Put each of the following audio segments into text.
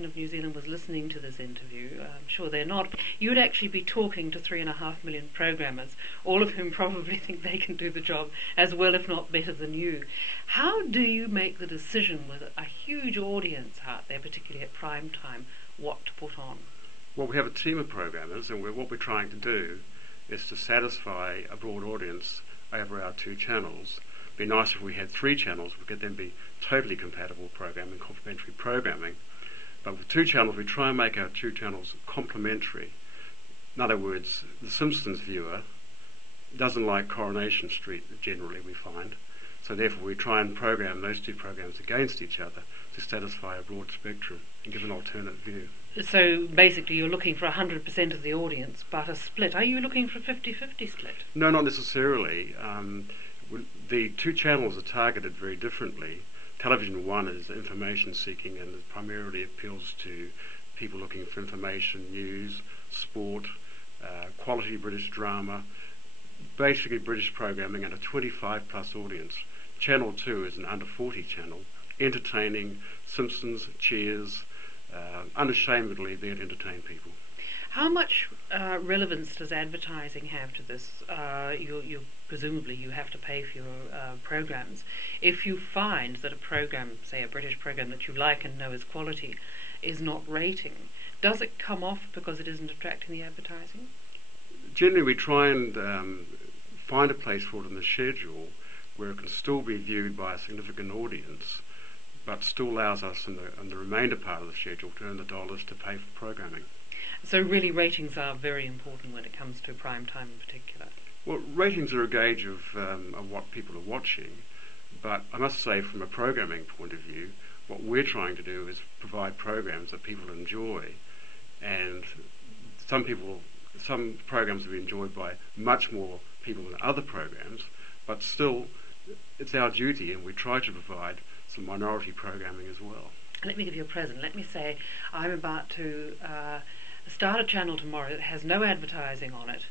of New Zealand was listening to this interview, I'm sure they're not, you'd actually be talking to 3.5 million programmers, all of whom probably think they can do the job as well, if not better than you. How do you make the decision with a huge audience out there, particularly at prime time, what to put on? Well, we have a team of programmers, and what we're trying to do is to satisfy a broad audience over our 2 channels. It'd be nice if we had 3 channels. We could then be totally compatible programming, complementary programming. But with 2 channels, we try and make our 2 channels complementary. In other words, the Simpsons viewer doesn't like Coronation Street, generally, we find. So therefore, we try and program those 2 programs against each other to satisfy a broad spectrum and give an alternate view. So basically you're looking for 100% of the audience, but a split. Are you looking for a 50-50 split? No, not necessarily. The 2 channels are targeted very differently. Television 1 is information seeking and primarily appeals to people looking for information, news, sport, quality British drama, basically British programming and a 25 plus audience. Channel 2 is an under 40 channel, entertaining, Simpsons, Cheers, unashamedly there to entertain people. How much relevance does advertising have to this? Presumably you have to pay for your programs. If you find that a program, say a British program that you like and know is quality, is not rating, does it come off because it isn't attracting the advertising? Generally we try and find a place for it in the schedule where it can still be viewed by a significant audience, but still allows us in the remainder part of the schedule to earn the dollars to pay for programming. So really ratings are very important when it comes to prime time in particular. Well, ratings are a gauge of what people are watching, but I must say from a programming point of view, what we're trying to do is provide programs that people enjoy, and some programs will be enjoyed by much more people than other programs, but still it's our duty, and we try to provide some minority programming as well. Let me give you a present. Let me say I'm about to start a channel tomorrow that has no advertising on it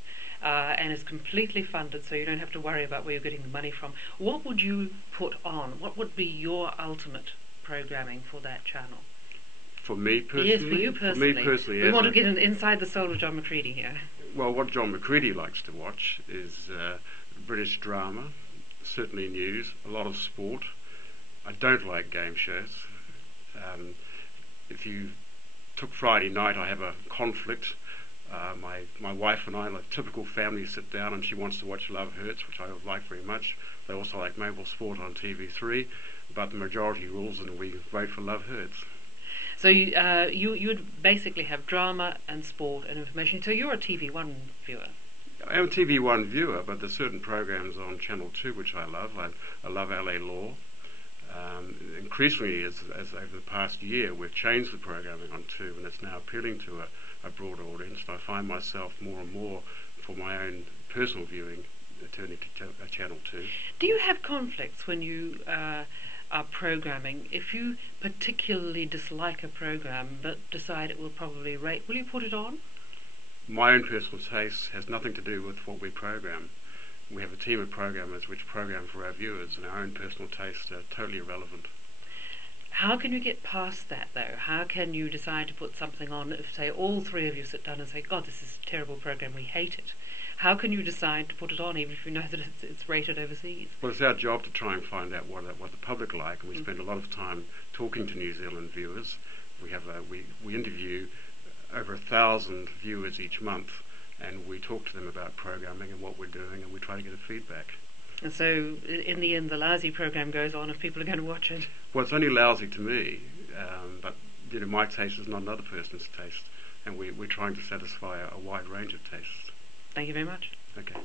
and is completely funded, so you don't have to worry about where you're getting the money from. What would you put on? What would be your ultimate programming for that channel? For me personally? Yes, for you personally. For me personally. We want to get inside the soul of John McCready here. Well, what John McCready likes to watch is British drama, certainly news, a lot of sport. I don't like game shows. If you took Friday night, I have a conflict. My wife and I, like typical family, sit down and she wants to watch Love Hurts, which I like very much. They also like Mobile Sport on TV3, but the majority rules and we vote for Love Hurts. So you'd basically have drama and sport and information. So you're a TV1 viewer. I am a TV1 viewer, but there's certain programs on Channel 2 which I love. I love LA Law. Increasingly, as over the past year, we've changed the programming on 2, and it's now appealing to a broader audience. And I find myself more and more, for my own personal viewing, turning to Channel 2. Do you have conflicts when you are programming? If you particularly dislike a program but decide it will probably rate, will you put it on? My own personal taste has nothing to do with what we program. We have a team of programmers which program for our viewers, and our own personal tastes are totally irrelevant. How can you get past that, though? How can you decide to put something on if, say, all 3 of you sit down and say, God, this is a terrible program, we hate it? How can you decide to put it on, even if you know that it's rated overseas? Well, it's our job to try and find out what the public like, and we spend a lot of time talking to New Zealand viewers. We interview over 1,000 viewers each month, and we talk to them about programming and what we're doing, and we try to get a feedback. And so, in the end, the lousy program goes on if people are going to watch it. Well, it's only lousy to me, but my taste is not another person's taste, and we're trying to satisfy a wide range of tastes. Thank you very much. Okay.